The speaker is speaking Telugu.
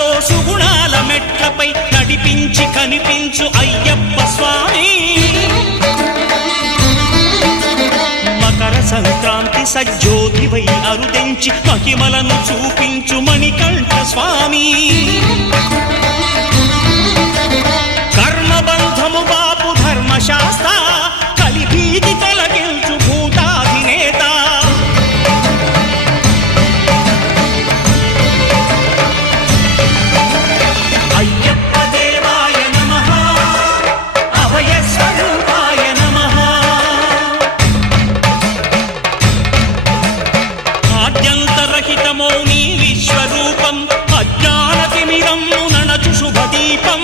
సుఖాలతో సుగుణాల మెట్లపై నడిపించి కనిపించు అయ్యప్ప స్వామి. మకర సంక్రాంతి సజ్జోతివై అరుదెంచి మహిమలను చూపించు మణికంఠ స్వామి. కర్మబంధము బాపు ధర్మశాస్త్ర కలిభీతి తొలగించు భూతాధినేత. అయ్యప్ప దేవాయ నమః, అభయ స్వరూపాయ నమః. ఆద్యంతరహితమో నీ విశ్వరూపం, అజ్ఞానతిమిరం నణచు శుభదీపం.